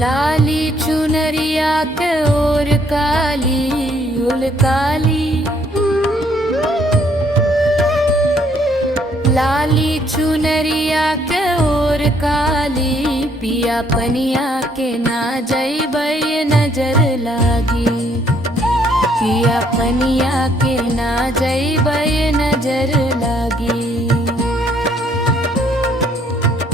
लाली चुनरिया के ओर काली उल काली, लाली चुनरिया के ओर काली, पिया पनिया के ना जइबै नजर लागी, पिया पनिया के ना जइबै नजर लागी।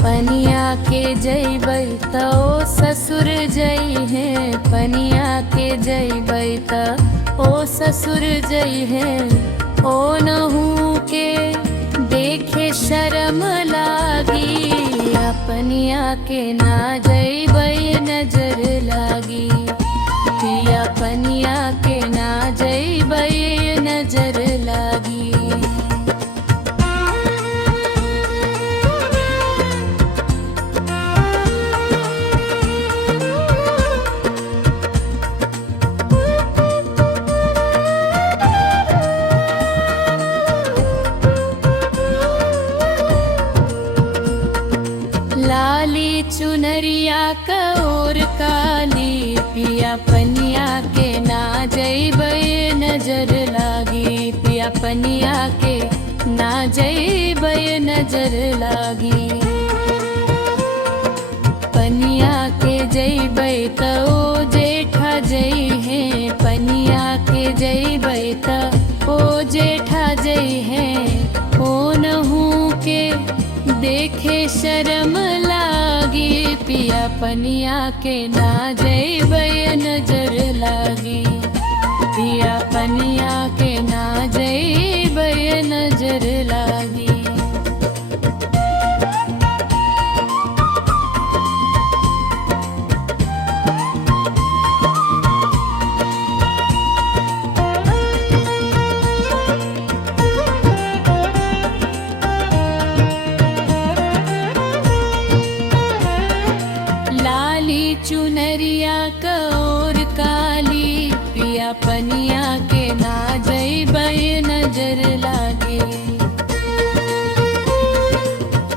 पनिया के जइबै त ओ ससुर जई है, पनिया के जइबै त ओ ससुर जई है, ओ नहू के देखे शर्म लागी, पनिया के ना जइबै नजर लागी, पिया पनिया के ना जइबै नजर लागी। लाली चुनरिया का ओर काली, पिया पनिया के ना जइबै नजर लागी, पिया पनिया के ना जइबै नजर लागी। पनिया के जइबै त ओ जेठा जई है, पनिया के जइबै त ओ जेठा जई है, ओ नहू के देखे शर्म लागी, पिया पनिया के ना जइबै नजर लागी, पिया पनिया के ना जइबै नजर लागी। चुनरिया का ओर काली, पिया पनिया के ना जइबै नजर लागे,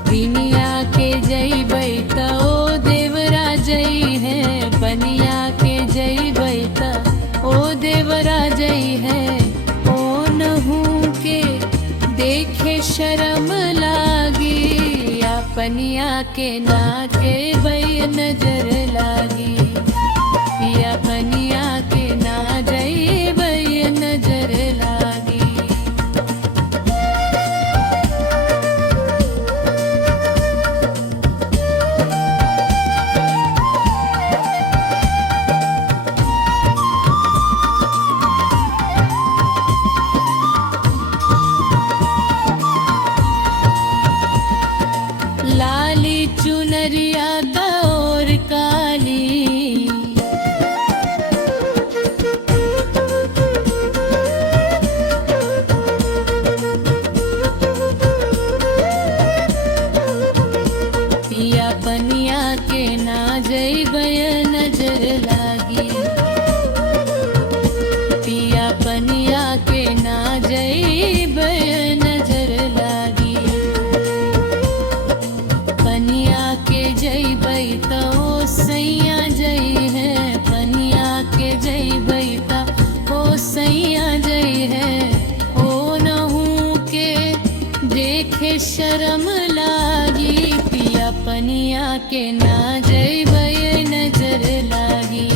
पिनिया के जइबै त ओ देवरा जई है, पनिया के जइबै त ओ देवरा जई है, ओ नहू के देखे शर्म लागी, पनिया के ना जइबै नजर लागी, पिया पनिया के ना जइबै नजर लागी। लाली चुनरिया का ओर काली, पिया पनिया के ना जइबै नजर लागी, पिया पनिया के ना जइबै नजर लागी। पनिया के जइबै त ओ सैया जई है, पनिया के जइबै त ओ सैया जई है, ओ नहू के देखे शर्म लागी, पिया पनिया के ना जइबै नजर लागी।